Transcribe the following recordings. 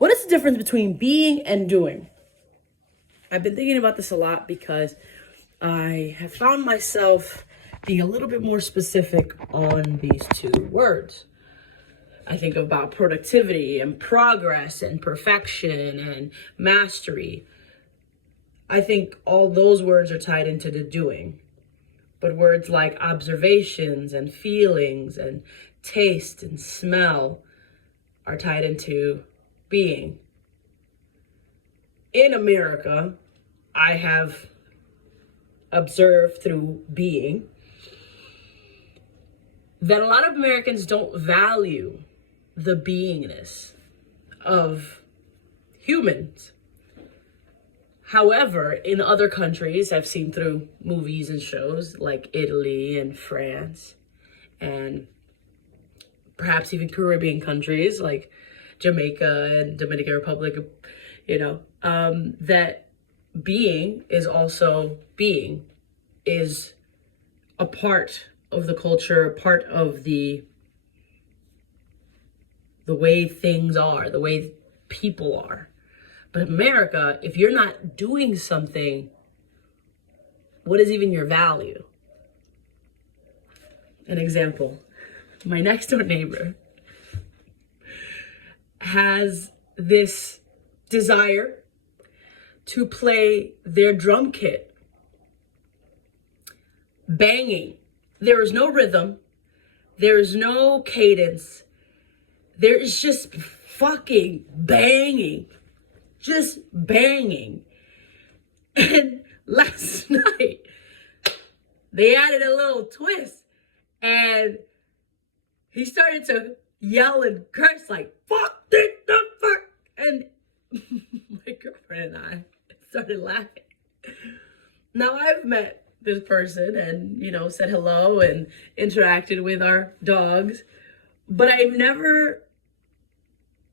What is the difference between being and doing? I've been thinking about this a lot because I have found myself being a little bit more specific on these two words. I think about productivity and progress and perfection and mastery. I think all those words are tied into the doing. But words like observations and feelings and taste and smell are tied into being. In America, I have observed through being that a lot of Americans don't value the beingness of humans. However, in other countries, I've seen through movies and shows like Italy and France, and perhaps even Caribbean countries like Jamaica and Dominican Republic, that being is also being, is a part of the culture, a part of the way things are, the way people are. But America, if you're not doing something, what is even your value? An example, my next door neighbor has this desire to play their drum kit banging. There is no rhythm. There is no cadence. There is just fucking banging. Just banging. And last night, they added a little twist. And he started to yell and curse like, fuck this, the fuck. And my girlfriend and I started laughing. Now, I've met this person and, said hello and interacted with our dogs. But I've never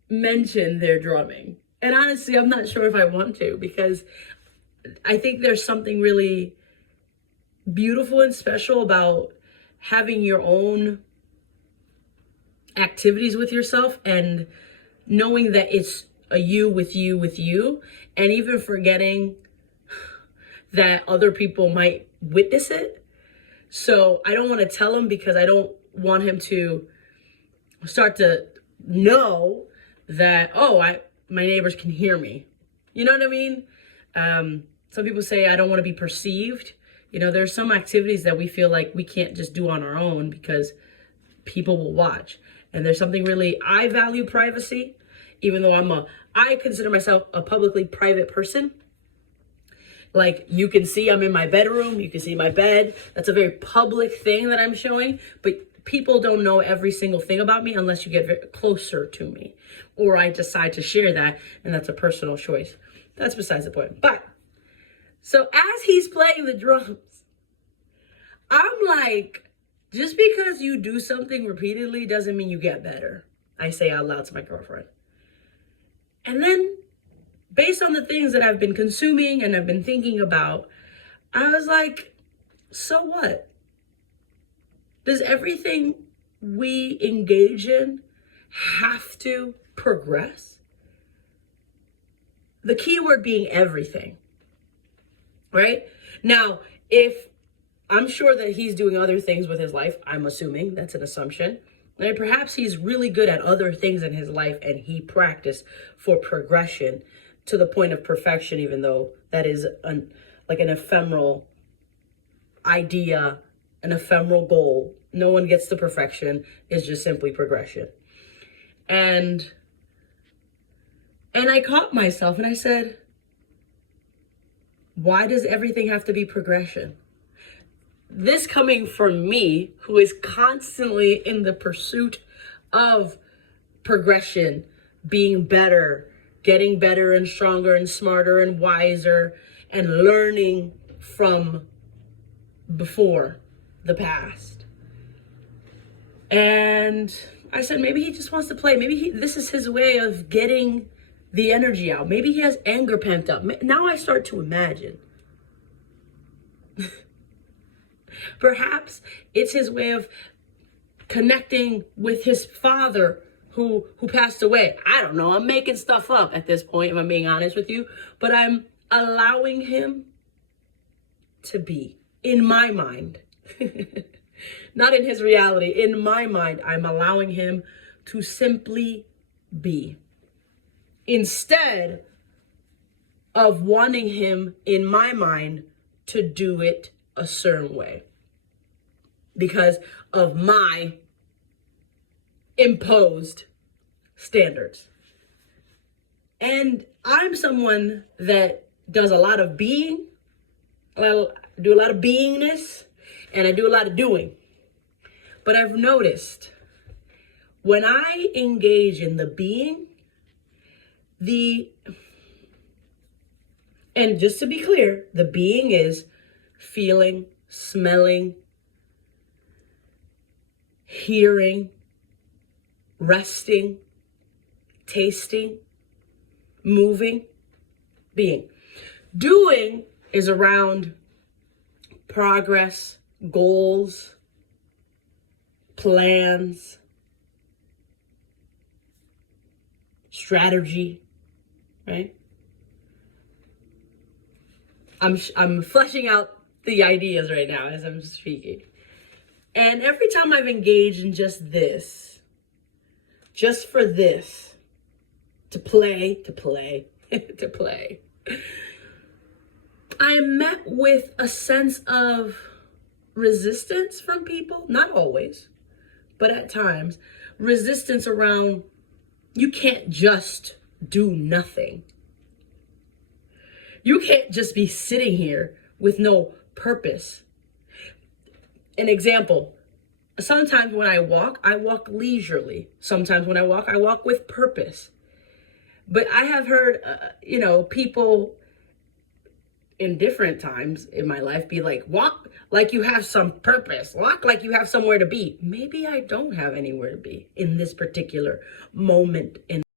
mentioned their drumming. And honestly, I'm not sure if I want to, because I think there's something really beautiful and special about having your own activities with yourself and knowing that it's a you with you with you, and even forgetting that other people might witness it. So I don't want to tell him because I don't want him to start to know that, my neighbors can hear me. You know what I mean? Some people say I don't want to be perceived. There's some activities that we feel like we can't just do on our own because people will watch. And there's something really, I value privacy, even though I consider myself a publicly private person. Like, you can see I'm in my bedroom, you can see my bed. That's a very public thing that I'm showing, but people don't know every single thing about me unless you get very closer to me, or I decide to share that, and that's a personal choice. That's besides the point. But so as he's playing the drums, I'm like, just because you do something repeatedly doesn't mean you get better. I say out loud to my girlfriend. And then based on the things that I've been consuming and I've been thinking about, I was like, so what? Does everything we engage in have to progress? The key word being everything, right? Now, if I'm sure that he's doing other things with his life, I'm assuming that's an assumption. And perhaps he's really good at other things in his life and he practiced for progression to the point of perfection, even though that is an ephemeral idea, an ephemeral goal. No one gets to perfection. It's just simply progression. And I caught myself and I said, why does everything have to be progression? This coming from me, who is constantly in the pursuit of progression, being better, getting better and stronger and smarter and wiser, and learning from before the past. And I said, maybe he just wants to play. Maybe this is his way of getting the energy out. Maybe he has anger pent up. Now I start to imagine. Perhaps it's his way of connecting with his father, who passed away. I don't know. I'm making stuff up at this point, if I'm being honest with you. But I'm allowing him to be in my mind. Not in his reality. In my mind, I'm allowing him to simply be. Instead of wanting him, in my mind, to do it a certain way. Because of my imposed standards. And I'm someone that does a lot of being. I do a lot of beingness, and I do a lot of doing. But I've noticed when I engage in the being, and just to be clear, the being is feeling, smelling, hearing, resting, tasting, moving, being. Doing is around progress, goals, plans, strategy, right? I'm fleshing out the ideas right now as I'm speaking. And every time I've engaged in just this, just for this, to play, to play, I am met with a sense of resistance from people, not always, but at times, resistance around, you can't just do nothing. You can't just be sitting here with no purpose. An example, sometimes when I walk leisurely. Sometimes when I walk with purpose. But I have heard, people in different times in my life be like, walk like you have some purpose. Walk like you have somewhere to be. Maybe I don't have anywhere to be in this particular moment in